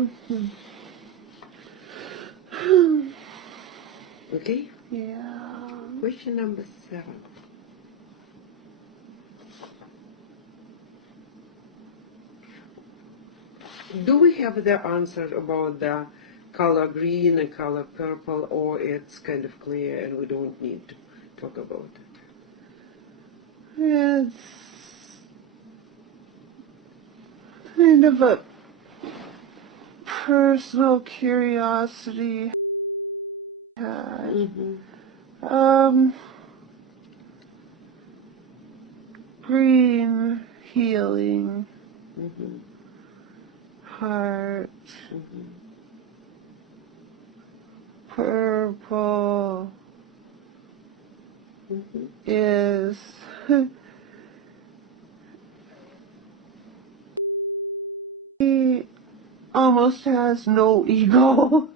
Mm-hmm. Okay? Yeah. Question number 7. Do we have the answer about the color green and color purple, or it's kind of clear and we don't need to talk about it? It's kind of a personal curiosity. Mm-hmm. Green, healing, Mm-hmm. heart, Mm-hmm. purple Mm-hmm. is he almost has no ego.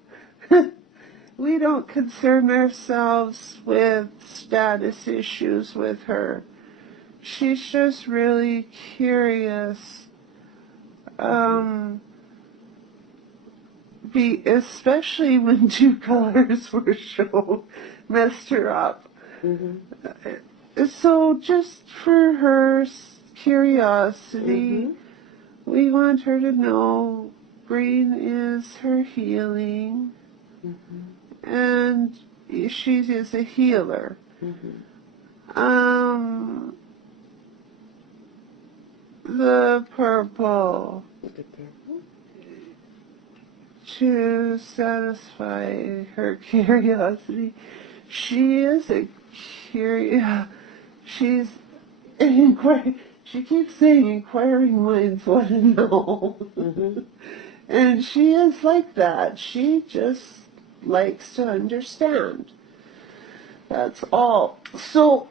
We don't concern ourselves with status issues with her. She's just really curious. Especially when 2 colors were shown, messed her up. Mm-hmm. So just for her curiosity, we want her to know green is her healing, and she is a healer. The purple, to satisfy her curiosity. She is a curious. She's she keeps saying inquiring minds want to know. And she is like that. She just likes to understand. That's all. So,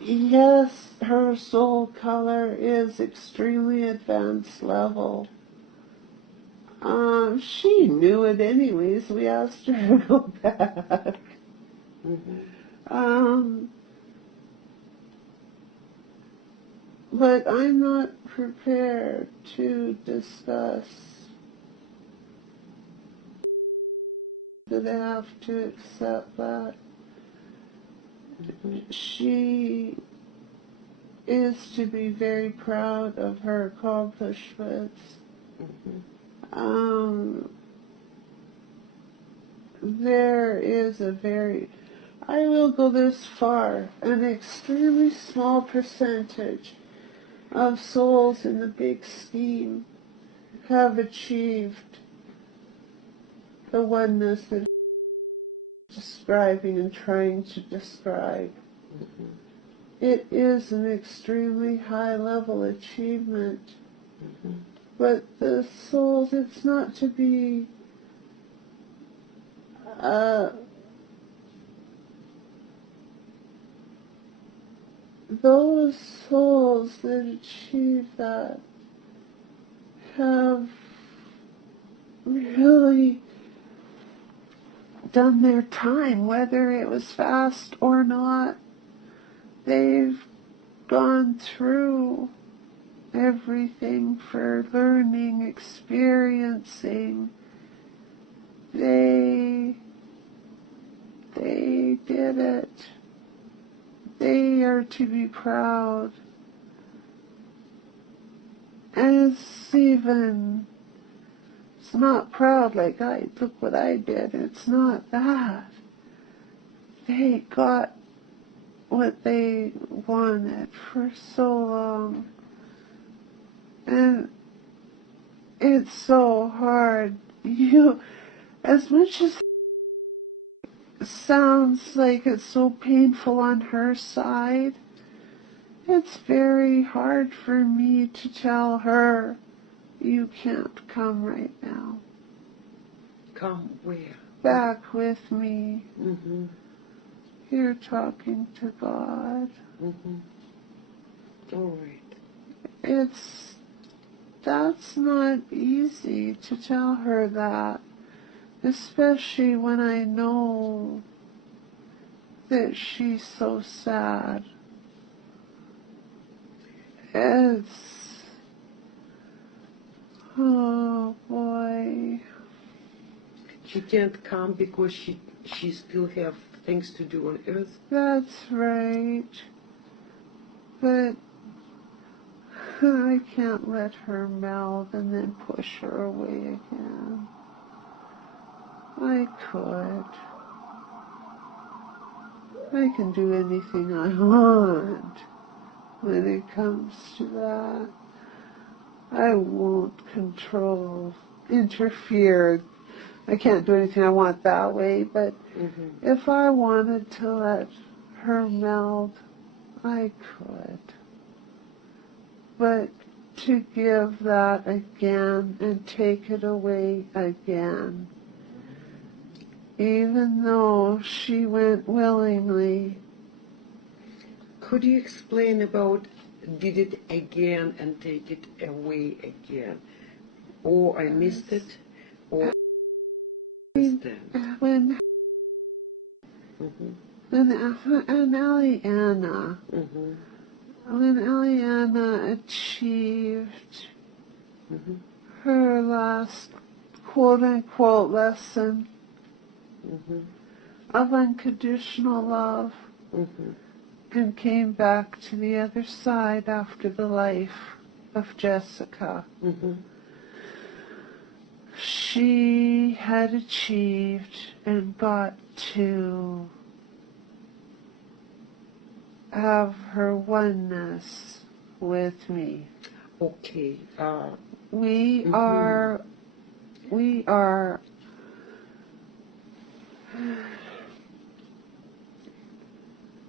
yes, her soul color is extremely advanced level. She knew it anyways. We asked her to go back. But I'm not prepared to discuss that I have to accept that. She is to be very proud of her accomplishments. There is I will go this far, an extremely small percentage of souls in the big scheme have achieved the oneness that I'm describing and trying to describe. It is an extremely high level achievement. But the souls, it's not to be those souls that achieve that have really done their time, whether it was fast or not. They've gone through everything for learning, experiencing. They did it. They are to be proud. And it's not proud like, look what I did. It's not that. They got what they wanted for so long. And it's so hard. As much as it sounds like it's so painful on her side, it's very hard for me to tell her, you can't come right now. Come where? Back with me. You're talking to God. All right. That's not easy to tell her that, especially when I know that she's so sad. Oh, Oh boy. She can't come because she still have things to do on Earth. That's right. But I can't let her melt and then push her away again. I could. I can do anything I want when it comes to that. I won't interfere. I can't do anything I want that way, but if I wanted to let her melt, I could. But to give that again and take it away again, even though she went willingly. Could you explain about did it again and take it away again? Or I missed it? Or When Aliana, when Aliana achieved her last quote-unquote lesson of unconditional love and came back to the other side after the life of Jessica, she had achieved and got to have her oneness with me. Okay. We are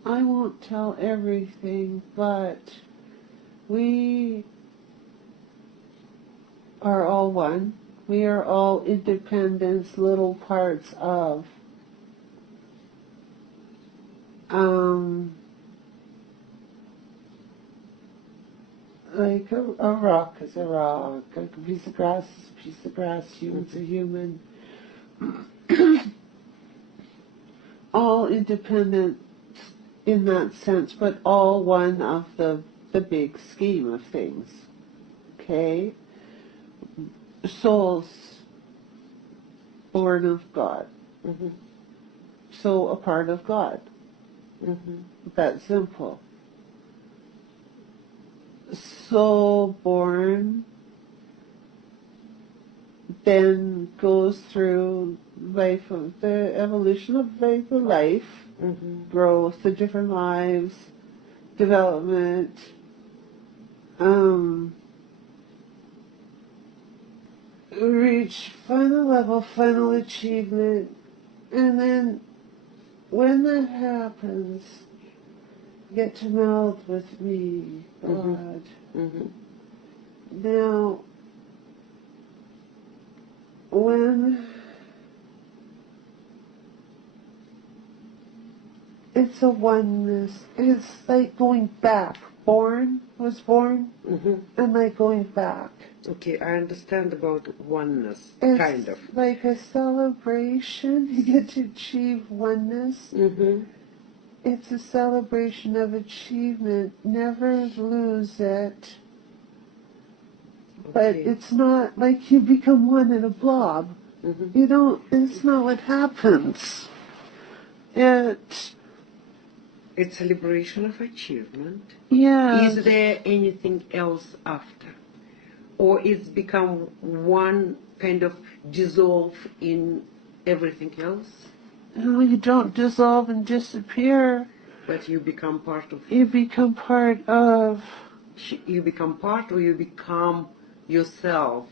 I won't tell everything, but we are all one. We are all independent little parts of like a rock is a rock, a piece of grass is a piece of grass, human's a human. All independent in that sense, but all one of the big scheme of things. Okay? Souls born of God. So a part of God. That's simple. Soul born, then goes through life of the evolution of life, growth, the different lives, development, reach final level, final achievement, and then when that happens, get to meld with me, God. Now, when it's a oneness, it's like going back. Was born, and like going back. Okay, I understand about oneness, It's kind of. like a celebration. You get to achieve oneness. It's a celebration of achievement. Never lose it. But it's not like you become one in a blob. You don't, it's not what happens. It's a liberation of achievement. Yeah. Is there anything else after? Or it's become one kind of dissolve in everything else? No, you don't dissolve and disappear. But you become part of... You become part of... You become part, or you become yourself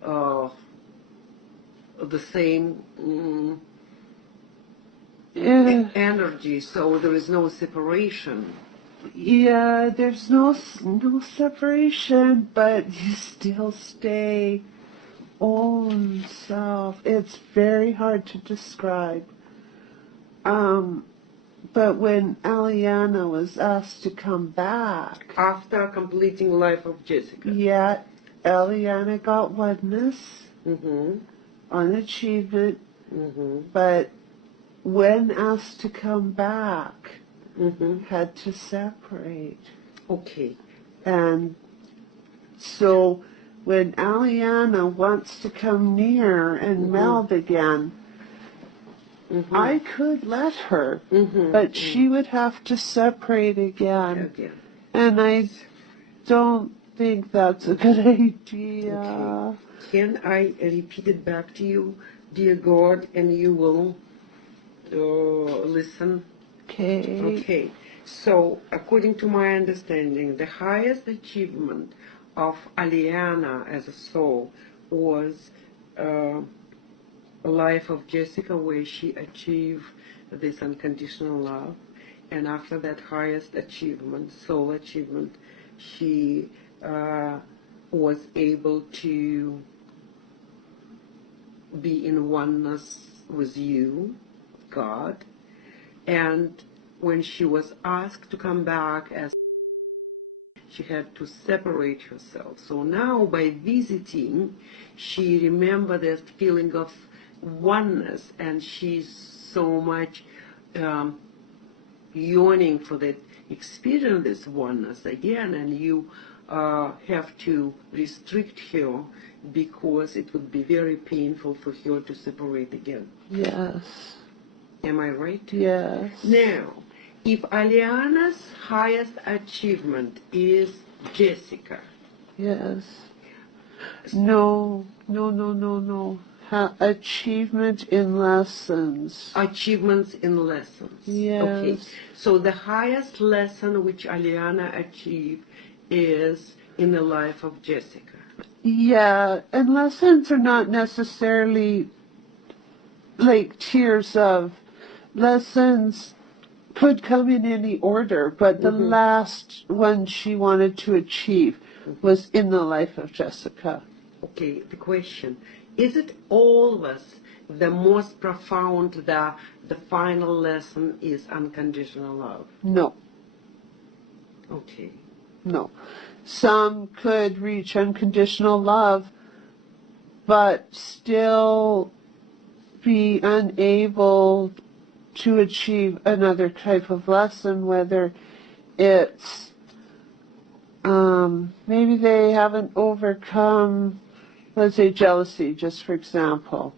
the same energy, so there is no separation. Yeah, there's no separation, but you still stay own self. It's very hard to describe. But when Aliana was asked to come back... After completing Life of Jessica. Yeah, Aliana got oneness on achievement, but when asked to come back, had to separate. Okay. And so when Aliana wants to come near and meld again, I could let her, but she would have to separate again. And I don't think that's a good idea. Okay. Can I repeat it back to you, dear God, and you will listen? Okay. Okay. So, according to my understanding, the highest achievement of Aliana as a soul was a life of Jessica, where she achieved this unconditional love. And after that highest achievement, soul achievement, she was able to be in oneness with you, God. And when she was asked to come back, as she had to separate herself. So now by visiting, she remembered that feeling of oneness, and she's so much yearning for that experience, this oneness again, and you have to restrict her because it would be very painful for her to separate again. Yes. Am I right? Yes. Now, if Aliana's highest achievement is Jessica. Yes. No. Achievement in lessons. Achievements in lessons. Yes. Okay. So the highest lesson which Aliana achieved is in the life of Jessica. Yeah, and lessons are not necessarily like tiers of lessons could come in any order, but the last one she wanted to achieve was in the life of Jessica. Okay, the question, is it always the most profound, the final lesson is unconditional love? No. Okay. No. Some could reach unconditional love, but still be unable to achieve another type of lesson, whether it's maybe they haven't overcome, let's say, jealousy, just for example.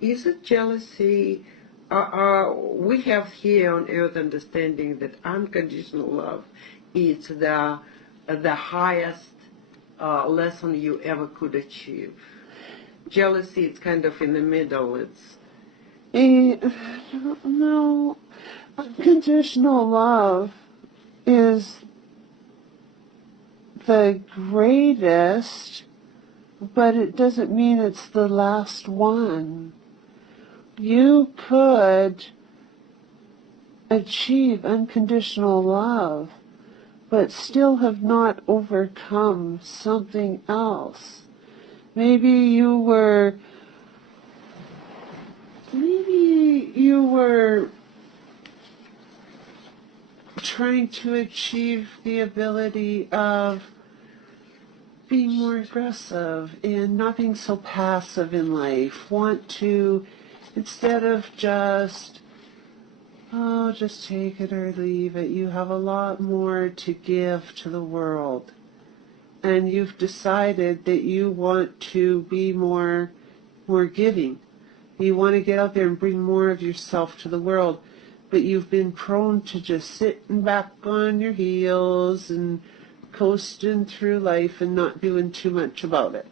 Is it jealousy? We have here on earth understanding that unconditional love is the highest lesson you ever could achieve. Jealousy, it's kind of in the middle. No, unconditional love is the greatest, but it doesn't mean it's the last one. You could achieve unconditional love, but still have not overcome something else. Maybe you were trying to achieve the ability of being more aggressive and not being so passive in life. Want to, instead of just take it or leave it, you have a lot more to give to the world. And you've decided that you want to be more giving. You want to get out there and bring more of yourself to the world, but you've been prone to just sitting back on your heels and coasting through life and not doing too much about it.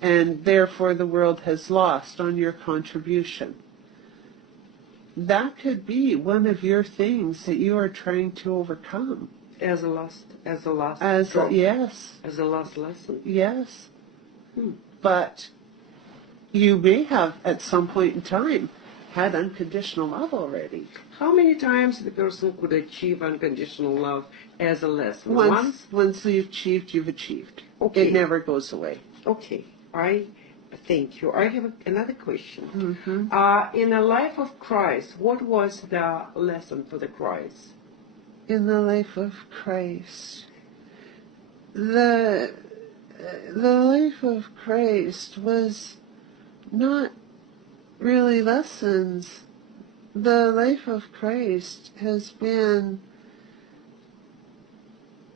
And therefore the world has lost on your contribution. That could be one of your things that you are trying to overcome. As a last Yes. As a last lesson. Yes. But you may have, at some point in time, had unconditional love already. How many times the person could achieve unconditional love as a lesson? Once you've achieved. Okay. It never goes away. Okay. Thank you. I have another question. Mm-hmm. In the life of Christ, what was the lesson for the Christ? In the life of Christ, the life of Christ was not really lessons. The life of Christ has been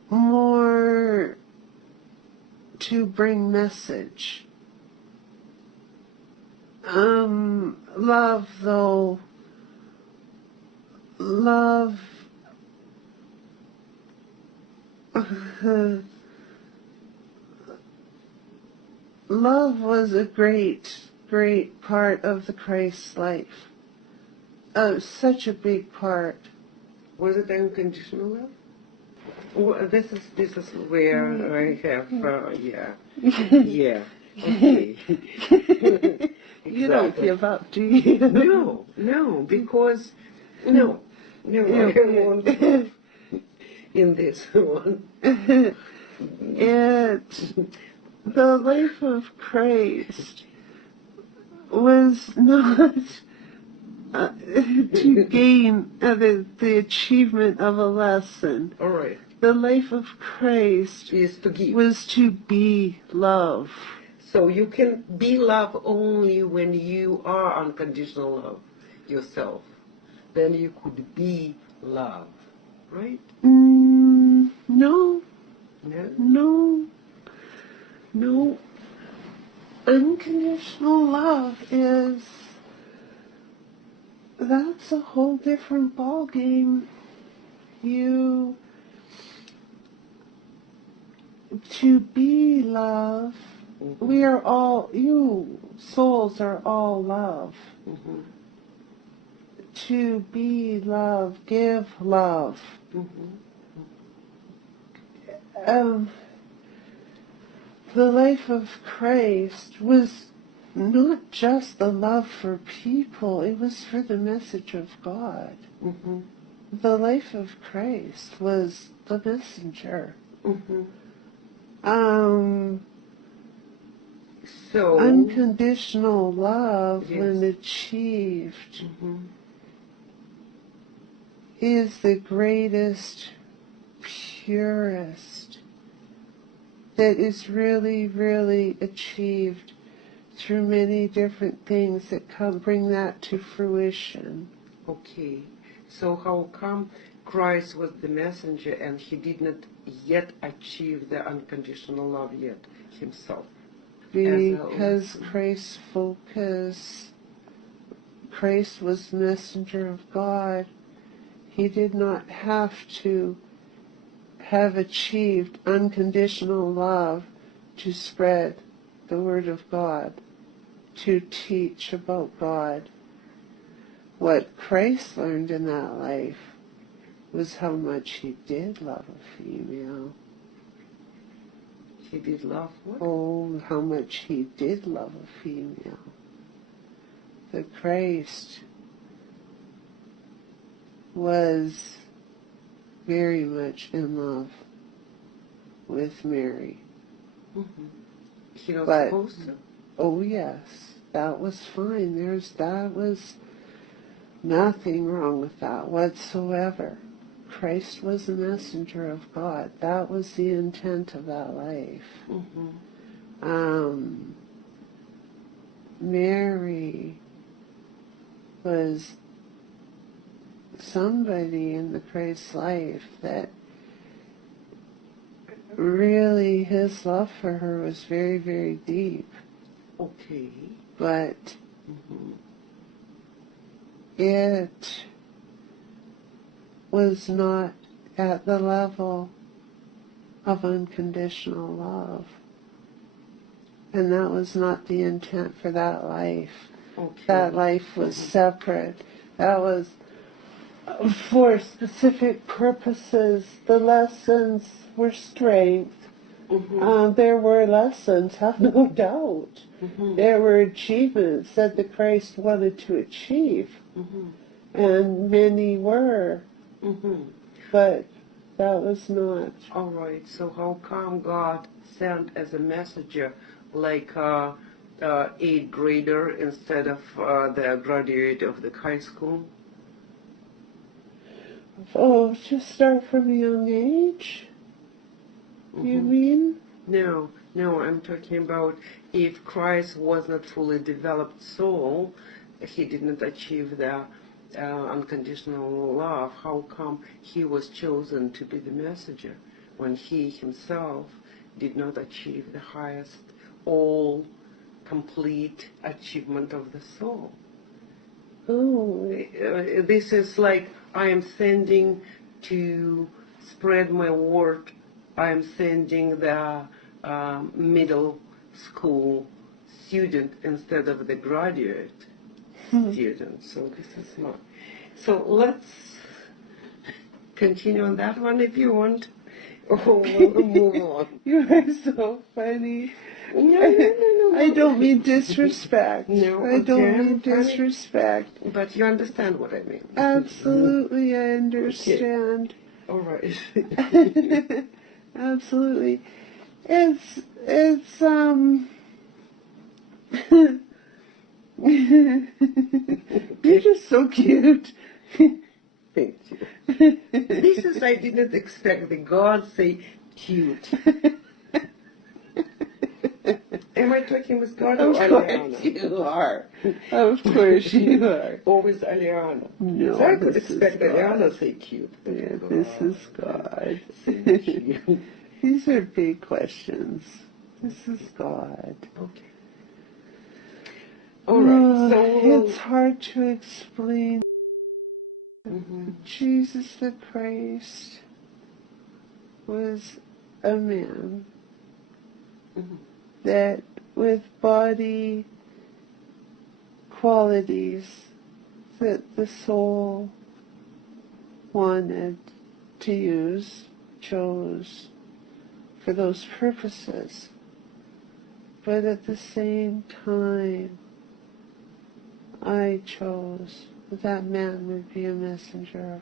more to bring message. Love, though, love love was a great, great part of the Christ life. Such a big part. Was it unconditional love? Well, this is where I have yeah. Okay. You don't give up, do you? No, because no, I won't give in this one. The life of Christ was not to gain the achievement of a lesson. All right. The life of Christ Is to give. was to be love. So you can be love only when you are unconditional love yourself. Then you could be love, right? No. No? No. Unconditional love that's a whole different ballgame. To be love, we are all, souls are all love. Mm-hmm. To be love, give love. Mm-hmm. The life of Christ was not just the love for people, it was for the message of God. Mm-hmm. The life of Christ was the messenger. Mm-hmm. So unconditional love, yes, when achieved, mm-hmm, is the greatest, purest, that is really, really achieved through many different things that bring that to fruition. Okay, so how come Christ was the messenger and he did not yet achieve the unconditional love yet himself? Because Christ's focus, Christ was the messenger of God. He did not have to have achieved unconditional love to spread the word of God, to teach about God. What Christ learned in that life was how much he did love a female. He did love what? Oh, how much he did love a female. The Christ was very much in love with Mary. Mm-hmm. He was But, supposed to? oh yes, that was fine. That was nothing wrong with that whatsoever. Christ was the messenger of God. That was the intent of that life. Mm-hmm. Mary was somebody in the Christ life that really, his love for her was very, very deep. Okay. But mm-hmm, it was not at the level of unconditional love. And that was not the intent for that life. okay. That life was separate. That was for specific purposes. The lessons were strength. Mm-hmm. There were lessons, have no doubt. Mm-hmm. There were achievements that the Christ wanted to achieve. Mm-hmm. And many were. Mm-hmm. But that was not. All right, so how come God sent as a messenger like a 8th grader instead of the graduate of the high school? Oh, to start from a young age? Mm-hmm. You mean? No, I'm talking about if Christ was not fully developed soul, he did not achieve the unconditional love. How come he was chosen to be the messenger when he himself did not achieve the highest, all complete achievement of the soul. Oh, This is like I am sending to spread my work. I am sending the middle school student instead of the graduate student. So this is not. So let's continue on that one if you want. Or we'll move on. you are so funny. No. I don't mean disrespect. No, I don't okay, mean funny. disrespect. But you understand what I mean. Absolutely, I understand. All right. Absolutely. It's you're just so cute. Thank you. This is, I didn't expect the God say cute. Am I talking with God or Of course Aliana? you are. Of course you are. Or with Aliana? No, So I could this is expect God. Aliana say cute. But Yeah, God. this is God. Thank you. These are big questions. This is God. Okay. All right. So it's hard to explain. Jesus the Christ was a man that with body qualities that the soul wanted to use, chose for those purposes. But at the same time, I chose that man would be a messenger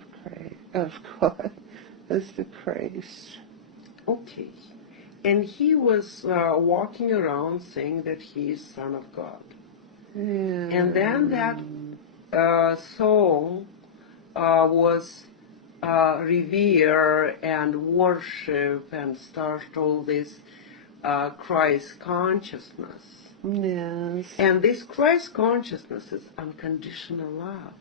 of God as the Christ. okay. And he was walking around saying that he is Son of God. Yeah. And then that soul was revere and worship and start all this Christ consciousness. Yes. And this Christ consciousness is unconditional love.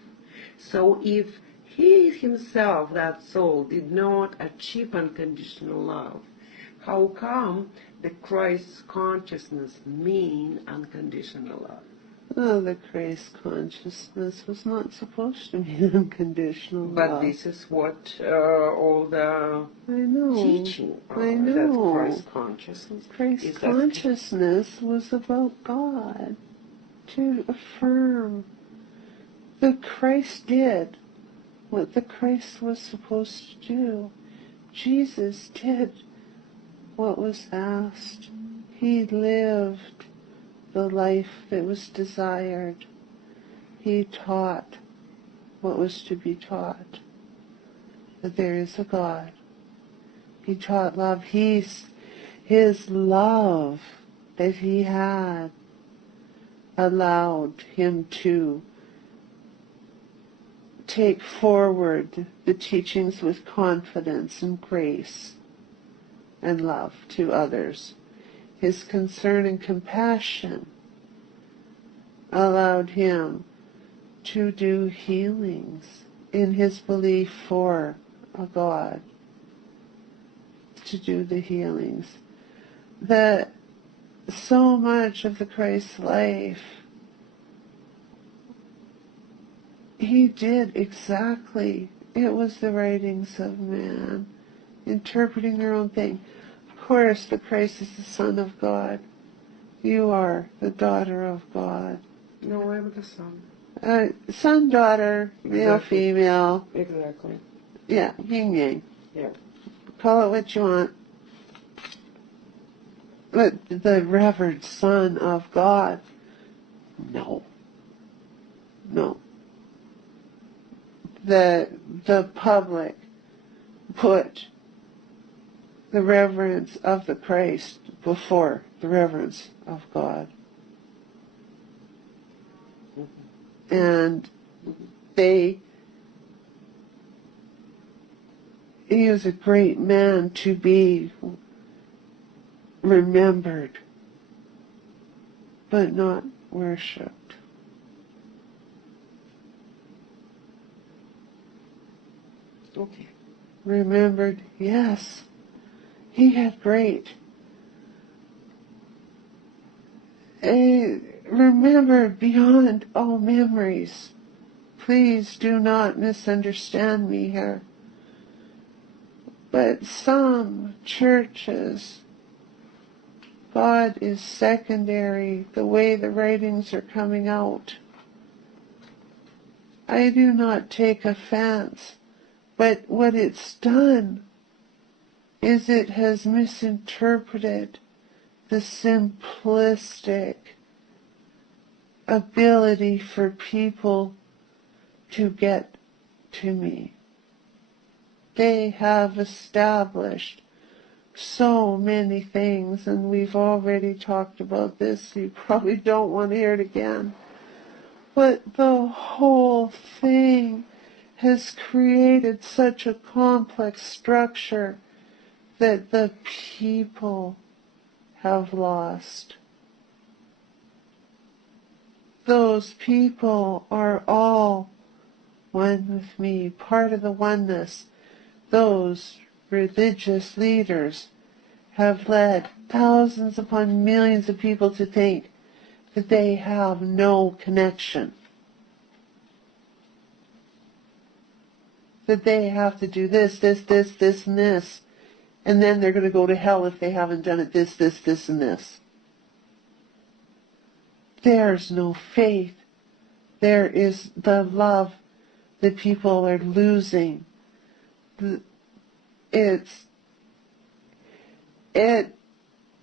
So if he himself, that soul, did not achieve unconditional love, how come the Christ consciousness mean unconditional love? Oh, the Christ consciousness was not supposed to be unconditional But love. this is what all the I know. teaching I know. that Christ consciousness Christ is consciousness was about God, to affirm that Christ did what the Christ was supposed to do. Jesus did what was asked. He lived the life that was desired. He taught what was to be taught, that there is a God. He taught love. His love that he had allowed him to take forward the teachings with confidence and grace and love to others. His concern and compassion allowed him to do healings in his belief for a God, to do the healings. That so much of the Christ life, he did exactly. It was the writings of man, interpreting their own thing. Of course, the Christ is the Son of God. You are the daughter of God. No, I'm the son. Son, daughter, male, Exactly. female. Exactly. Yeah, yin yang. Yeah. Call it what you want. But the revered Son of God, no. No. The public put the reverence of the Christ before the reverence of God. And he was a great man to be remembered, but not worshipped. Okay. Remembered, yes, he had great remember, beyond all memories, please do not misunderstand me here, but some churches, God is secondary, the way the writings are coming out. I do not take offense, but what it's done is it has misinterpreted the simplistic ability for people to get to me. They have established so many things, and we've already talked about this, so you probably don't want to hear it again. But the whole thing has created such a complex structure that the people have lost. Those people are all one with me, part of the oneness. Those religious leaders have led thousands upon millions of people to think that they have no connection, that they have to do this, and this, and then they're going to go to hell if they haven't done it this, and this. There's no faith. There is the love that people are losing. It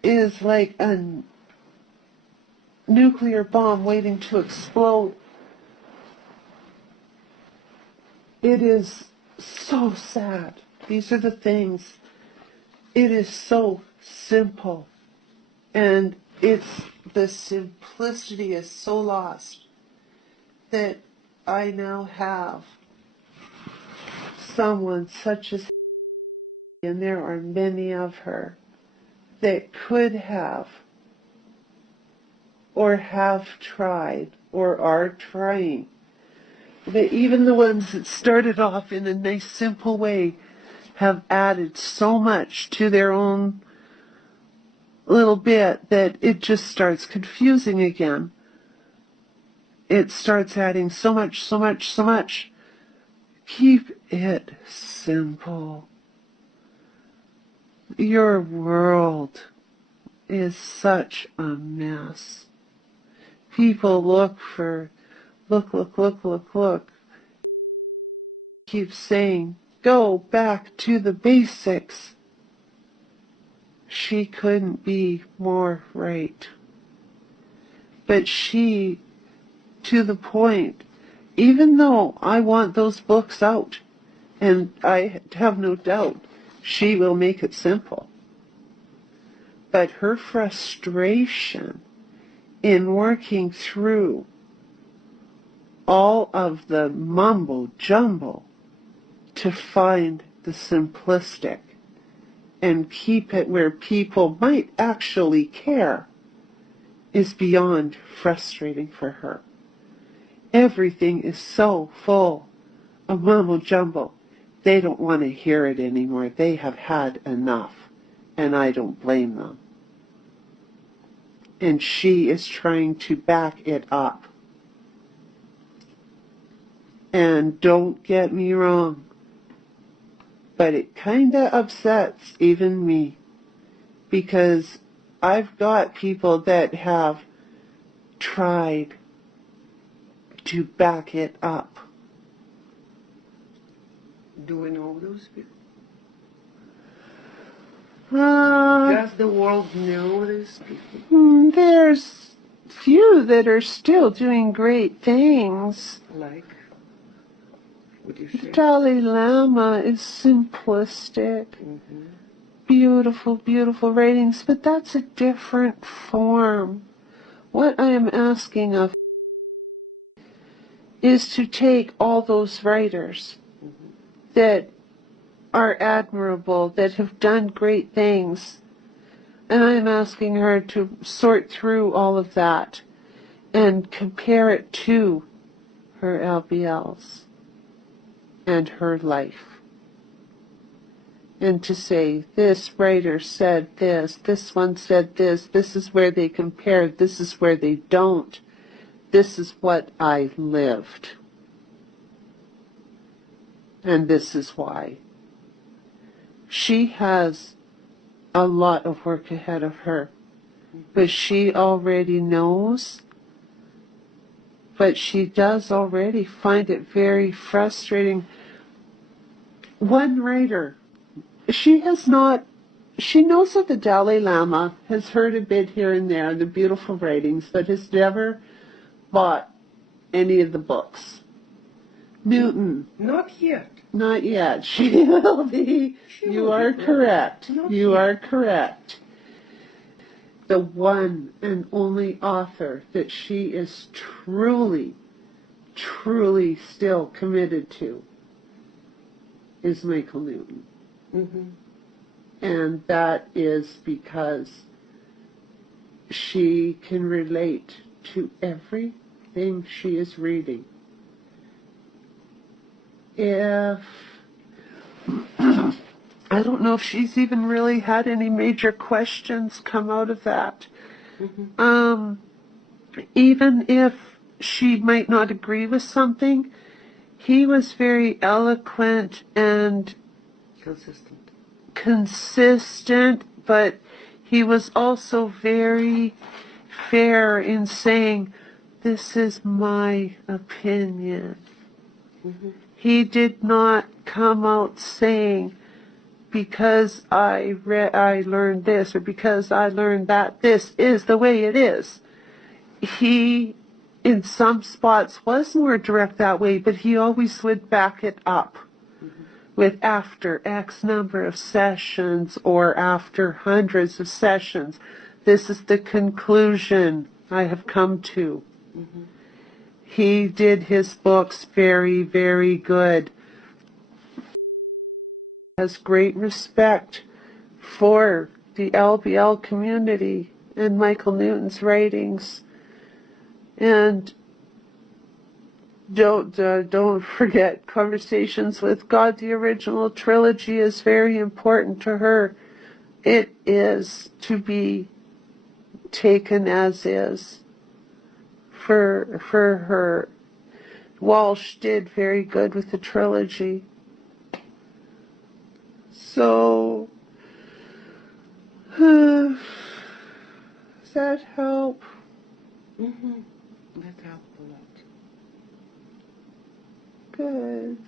is like a nuclear bomb waiting to explode. It is so sad. These are the things. It is so simple. And the simplicity is so lost that I now have someone such as, and there are many of her, that could have or have tried or are trying. But even the ones that started off in a nice simple way have added so much to their own little bit that it just starts confusing again. It starts adding so much. Keep it simple. Your world is such a mess. People look. Keep saying, go back to the basics. She couldn't be more right. But she, to the point, even though I want those books out, and I have no doubt she will make it simple, but her frustration in working through all of the mumbo-jumbo to find the simplistic and keep it where people might actually care is beyond frustrating for her. Everything is so full of mumbo-jumbo. They don't want to hear it anymore. They have had enough, and I don't blame them. And she is trying to back it up. And don't get me wrong, but it kinda upsets even me, because I've got people that have tried to back it up. Do we know those people? Does the world know these people? There's few that are still doing great things. Like? Would you say? Dalai Lama is simplistic. Mm-hmm. Beautiful writings, but that's a different form. What I am asking of is to take all those writers that are admirable, that have done great things, and I am asking her to sort through all of that and compare it to her LBLs and her life. and to say, this writer said this one said this is where they compare, this is where they don't, this is what I lived, and this is why. She has a lot of work ahead of her, but she already knows, but she does already find it very frustrating. One writer, she knows that the Dalai Lama has heard a bit here and there, the beautiful writings, but has never bought any of the books. Newton. Not yet. Not yet. She will be. You are correct. You are correct. The one and only author that she is truly, truly still committed to is Michael Newton. Mm-hmm. And that is because she can relate to everything she is reading. If I don't know if she's even really had any major questions come out of that. Mm-hmm. Even if she might not agree with something, he was very eloquent and consistent, but he was also very fair in saying, this is my opinion. Mm-hmm. He did not come out saying, because I learned this, or because I learned that, this is the way it is. He, in some spots, was more direct that way, but he always would back it up with after X number of sessions, or after hundreds of sessions. This is the conclusion I have come to. Mm-hmm. He did his books very, very good. Has great respect for the LBL community and Michael Newton's writings. And don't forget, Conversations with God, the original trilogy, is very important to her. It is to be taken as is for her. Walsh did very good with the trilogy. So, does that help? Mm-hmm. That helped a lot. Good.